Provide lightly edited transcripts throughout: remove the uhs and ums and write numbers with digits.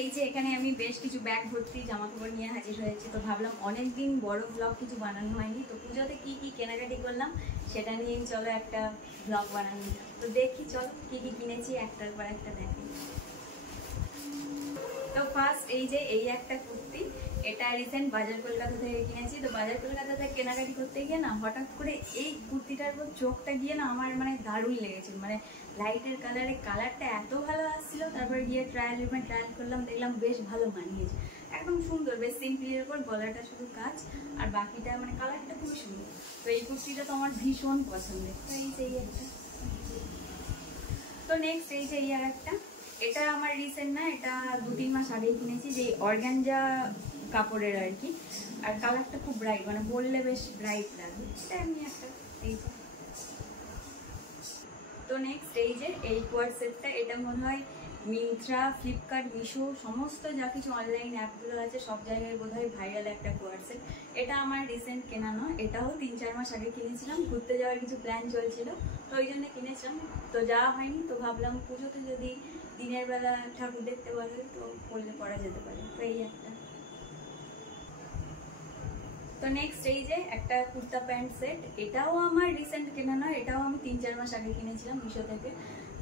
এই যে এখানে আমি বেশ কিছু ব্যাগ ভর্তি জামা কাপড় নিয়ে হাজির হয়েছি। তো ভাবলাম অনেকদিন বড় ব্লগ কিছু বানানো হয়নি, তো পুজোতে কি কি কেনাকাটি করলাম সেটা নিয়েই চলো একটা ব্লগ বানানো। তো দেখি চলো কি কি কিনেছি একটার পর একটা দেখি। তো ফার্স্ট এই যে এই একটা কুর্তি, এটা রিসেন্ট বাজার কলকাতা থেকে কিনেছি। তো বাজার কলকাতা থেকে কেনাকাটি করতে গিয়ে না হঠাৎ করে এই কুর্তিটার উপর চোখটা গিয়ে না আমার মানে দারুণ লেগেছিল। মানে লাইটের কালারে কালারটা এত ভালো আসছিল, তারপর গিয়ে ট্রায়াল করলাম, দেখলাম বেশ ভালো মানিয়েছে, একদম সুন্দর, বেশ সিম্পলের উপর গলাটা শুধু কাজ আর বাকিটা মানে কালারটা খুবই সুন্দর। তো এই কুর্তিটা তো আমার ভীষণ পছন্দের। তো এই যে একটা, তো নেক্সট এই যে এই আর একটা, এটা আমার রিসেন্ট না, এটা 2-3 মাস আগেই কিনেছি, যে অর্গানজা কাপড়ের আর কি। আর কালারটা খুব ব্রাইট, মানে বললে বেশ ব্রাইট লাগে। এটা এমনি একটা এই যে। তো নেক্সট এই যে এই কোয়ার সেটটা, এটা মনে হয় মিন্ত্রা, ফ্লিপকার্ট, মিশো সমস্ত যা কিছু অনলাইন অ্যাপগুলো আছে সব জায়গায় বোধহয় ভাইরাল একটা কোয়ার সেট। এটা আমার রিসেন্ট কেনা নয়, এটাও 3-4 মাস আগে কিনেছিলাম। ঘুরতে যাওয়ার কিছু প্ল্যান চলছিল, তো ওই জন্য কিনেছিলাম। তো যাওয়া হয়নি, তো ভাবলাম পুজোতে যদি দিনের বেলা ঠাকুর দেখতে পারে তো পরলে পরা যেতে পারে। তো এই একটা। তো নেক্সট এই যে একটা কুর্তা প্যান্ট সেট, এটাও আমার রিসেন্ট কেনা নয়, এটাও আমি 3-4 মাস আগে কিনেছিলাম মিশো থেকে।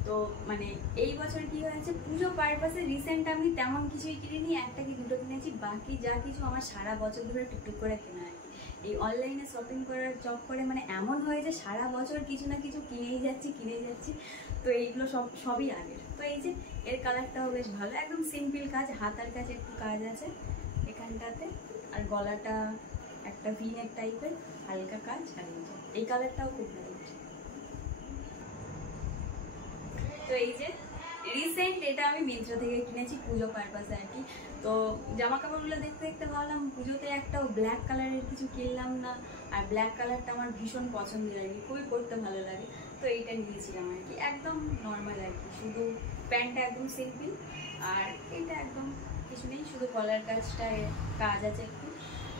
তো মানে এই বছর কি হয়েছে, পুজো পারপাসে রিসেন্ট আমি তেমন কিছুই কিনিনি, একটা কি দুটো কিনেছি, বাকি যা কিছু আমার সারা বছর ধরে টুকটুক করে কেনা আর কি। এই অনলাইনে শপিং করার চক্করে মানে এমন হয় যে সারা বছর কিছু না কিছু কিনেই যাচ্ছি। তো এইগুলো সবই আগের। তো এই যে এর কালারটাও বেশ ভালো, একদম সিম্পল কাজ, হাতার কাছে একটু কাজ আছে এখানটাতে, আর গলাটা একটা ভি-নেক টাইপের হালকা কাজ। আর এই কালারটাও খুব ভালো। তো এই যে রিসেন্ট এটা আমি মিন্ত্রা থেকে কিনেছি পুজো পারপাসে আর কি। তো জামা কাপড়গুলো দেখতে দেখতে ভাবলাম পুজোতে একটা ব্ল্যাক কালারের কিছু কিনলাম না, আর ব্ল্যাক কালারটা আমার ভীষণ পছন্দের আর কি, খুবই পরতে ভালো লাগে। তো এইটা নিয়েছিলাম আর কি, একদম নর্মাল আর কি, শুধু প্যান্টটা একদম সিম্পল, আর এটা একদম কিছু নেই, শুধু কলার কাজটা কাজ আছে একটু,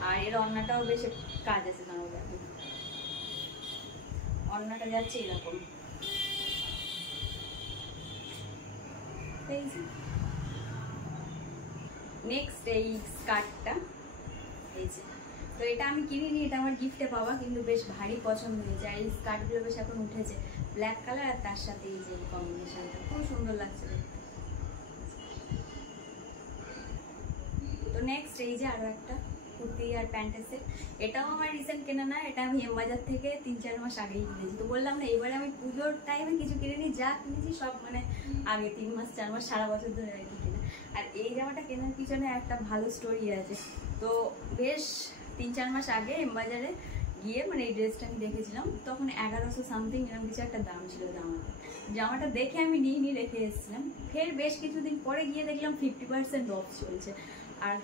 আর এর অন্যটাও বেশ কাজ আছে, দাঁড়াও দেখো অন্যটা যাচ্ছে এরকম। নেক্সট এই স্কার্টটা, এই যে, তো এটা আমি কিনিনি, এটা আমার গিফটে পাওয়া, কিন্তু বেশ ভারী পছন্দ হয়েছে। আর এই স্কার্টগুলো বেশ এখন উঠেছে, ব্ল্যাক কালার আর তার সাথে এই যে কম্বিনেশনটা খুব সুন্দর লাগছে। তো নেক্সট এই যে আরো একটা কুর্তি আর প্যান্টের সেট, এটাও আমার রিসেন্ট কেনা না, এটা আমি এমবাজার থেকে 3-4 মাস আগেই কিনেছি। তো বললাম না এবারে আমি পুজোর টাইমে কিছু কিনিনি, যা কিনেছি সব মানে আগে 3-4 মাস সারা বছর ধরে আর কি কেনা। আর এই জামাটা কেনার পিছনে একটা ভালো স্টোরি আছে। তো বেশ 3-4 মাস আগে এমবাজারে গিয়ে মানে এই ড্রেসটা আমি দেখেছিলাম, তখন 1100 সামথিং এরকম কিছু একটা দাম ছিল জামাটা দেখে আমি নিয়ে রেখে এসেছিলাম। ফের বেশ কিছুদিন পরে গিয়ে দেখলাম 50% অফ চলছে, আর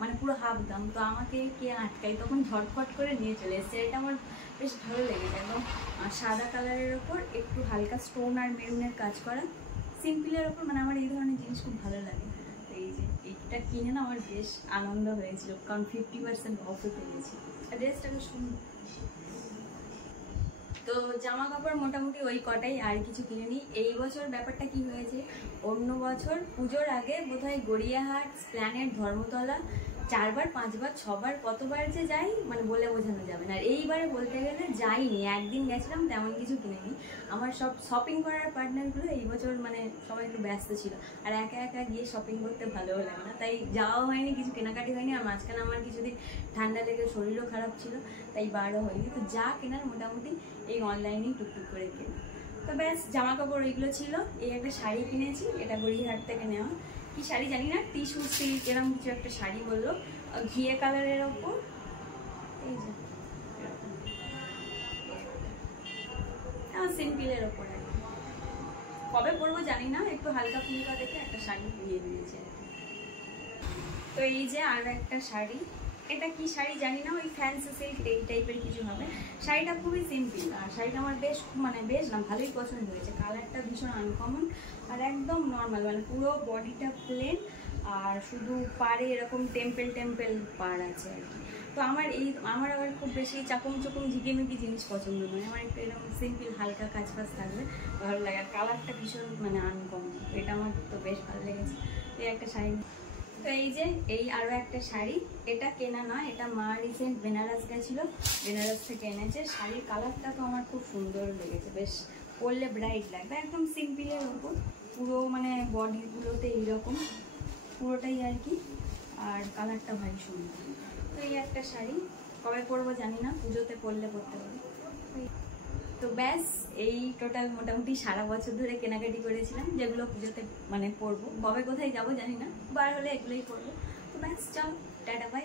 মানে পুরো হাফ দাম। তো আমাকে কে আটকাই, তখন ঝটফট করে নিয়ে চলে এসেছে। এটা আমার বেশ ভালো লেগেছে, একদম সাদা কালারের ওপর একটু হালকা স্টোন আর মেরুনের কাজ করা, সিম্পলের ওপর, মানে আমার এই ধরনের জিনিস খুব ভালো লাগে। তো এই যে এইটা কিনে না আমার বেশ আনন্দ হয়েছিল, কারণ 50% অফে পেয়েছি, ড্রেসটা বেশ সুন্দর। তো জামা কাপড় মোটামুটি ওই কটাই, আর কিছু কিনিনি। এই বছর ব্যাপারটা কি হয়েছে, অন্য বছর পুজোর আগে বোধহয় গড়িয়াহাট, স্প্ল্যানেড, ধর্মতলা 4বার 5বার 6বার কতবার যে যাই মানে বলে বোঝানো যাবে না। আর এইবারে বলতে গেলে যাইনি, একদিন গেছিলাম, তেমন কিছু কিনিনি। আমার সব শপিং করার পার্টনারগুলো এই বছর মানে সবাই একটু ব্যস্ত ছিল, আর একা একা গিয়ে শপিং করতে ভালোও লাগে না, তাই যাওয়া হয়নি, কিছু কেনাকাটি হয়নি। আর মাঝখানে আমার কিছুদিন ঠান্ডা লেগে শরীরও খারাপ ছিল, তাই বারও হয়নি। তো যা কেনার মোটামুটি এই অনলাইনেই টুকটুক করে কেনা। তো ব্যাস জামা কাপড় ওইগুলো ছিল। এই একটা শাড়ি কিনেছি, এটা গড়িয়াহাট থেকে নেওয়া, কি শাড়ি জানি না, টিস্যু সিল্ক এরকম কিছু একটা শাড়ি বললো, ঘিয়ে কালারের ওপর। এই যে সিম্পলের ওপর আর কি, কবে পরবো জানি না, একটু হালকা ফুলকা দেখে একটা শাড়ি দিয়ে দিয়েছে। তো এই যে আর একটা শাড়ি, এটা কি শাড়ি জানি না, ওই ফ্যান্সি সিল্ক এই টাইপের কিছু হবে। শাড়িটা খুবই সিম্পল, আর শাড়িটা আমার বেশ মানে বেশ না ভালোই পছন্দ হয়েছে। কালারটা ভীষণ আনকমন, আর একদম নর্মাল, মানে পুরো বডিটা প্লেন, আর শুধু পাড়ে এরকম টেম্পেল পাড় আছে আর কি। তো আমার আবার খুব বেশি চাকম ঝিকিমিকি জিনিস পছন্দ নয়, আমার একটু এরকম সিম্পল হালকা কাজ থাকলে ভালো লাগে। আর কালারটা ভীষণ মানে আনকমন, এটা আমার তো বেশ ভালো লেগেছে। এই একটা শাড়ি। তো এই যে এই আরো একটা শাড়ি, এটা কেনা না, এটা মা রিসেন্ট বেনারস গেছিল, বেনারস থেকে এনেছে। শাড়ির কালারটা তো আমার খুব সুন্দর লেগেছে, বেশ পরলে ব্রাইট লাগবে, একদম সিম্পলের উপর, পুরো মানে বডিগুলোতে এইরকম পুরোটাই আর কি, আর কালারটা ভারী সুন্দর। তো এই একটা শাড়ি কবে পরবো জানি না, পুজোতে পরলে পরতে পারি। তো ব্যাস এই টোটাল মোটামুটি সারা বছর ধরে কেনাকাটি করেছিলাম, যেগুলো পুজোতে মানে পরবো, কবে কোথায় যাবো জানি না, বার হলে এগুলোই পরবো। তো ব্যাস চল, টাটা বাই।